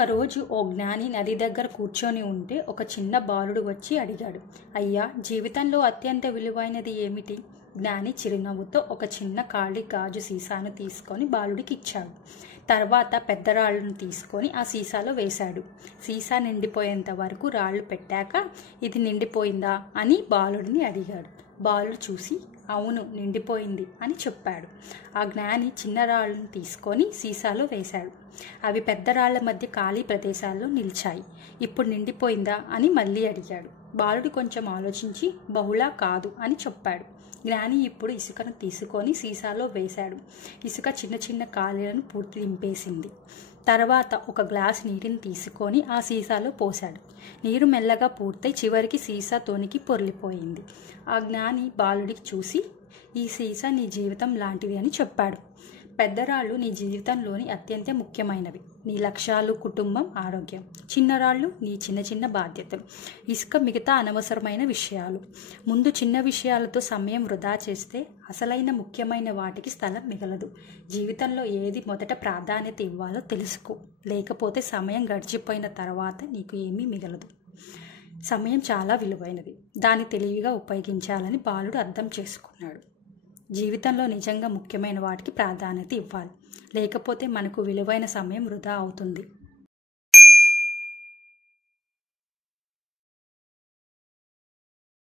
ఒకరోజు ఓ జ్ఞాని నది దగ్గర కూర్చొని ఉంటే ఒక చిన్న బాలుడు వచ్చి అడిగాడు, అయ్యా, జీవితంలో అత్యంత విలువైనది ఏమిటి? జ్ఞాని చిరునవ్వుతో ఒక చిన్న ఖాళీ గాజు సీసాను తీసుకొని బాలుడికి ఇచ్చాడు. తర్వాత పెద్ద రాళ్లను తీసుకొని ఆ సీసాలో వేశాడు. సీసా నిండిపోయేంత వరకు రాళ్లు పెట్టాక, ఇది నిండిపోయిందా అని బాలుడిని అడిగాడు. బాలుడు చూసి, అవును, నిండిపోయింది అని చెప్పాడు. ఆ జ్ఞాని చిన్న రాళ్లను తీసుకొని సీసాలో వేశాడు. అవి పెద్ద రాళ్ల మధ్య ఖాళీ ప్రదేశాల్లో నిలిచాయి. ఇప్పుడు నిండిపోయిందా అని మళ్ళీ అడిగాడు. బాలుడు కొంచెం ఆలోచించి, బహుళా కాదు అని చెప్పాడు. జ్ఞాని ఇప్పుడు ఇసుకను తీసుకొని సీసాలో వేశాడు. ఇసుక చిన్న చిన్న ఖాళీలను పూర్తి నింపేసింది. తర్వాత ఒక గ్లాస్ నీటిని తీసుకొని ఆ సీసాలో పోశాడు. నీరు మెల్లగా పూర్తయి చివరికి సీసా తోనికి పొర్లిపోయింది. ఆ జ్ఞాని బాలుడికి చూసి, ఈ సీసా నీ జీవితం లాంటిది అని చెప్పాడు. పెద్దరాళ్ళు నీ జీవితంలోని అత్యంత ముఖ్యమైనవి. నీ లక్ష్యాలు, కుటుంబం, ఆరోగ్యం. చిన్నరాళ్ళు నీ చిన్న చిన్న బాధ్యతలు. ఇసుక మిగతా అనవసరమైన విషయాలు. ముందు చిన్న విషయాలతో సమయం వృధా చేస్తే అసలైన ముఖ్యమైన వాటికి స్థలం మిగలదు. జీవితంలో ఏది మొదట ప్రాధాన్యత ఇవ్వాలో తెలుసుకో. లేకపోతే సమయం గడిచిపోయిన తర్వాత నీకు ఏమీ మిగలదు. సమయం చాలా విలువైనది. దాన్ని తెలివిగా ఉపయోగించాలని బాలుడు అర్థం చేసుకున్నాడు. జీవితంలో నిజంగా ముఖ్యమైన వాటికి ప్రాధాన్యత ఇవ్వాలి. లేకపోతే మనకు విలువైన సమయం వృధా అవుతుంది.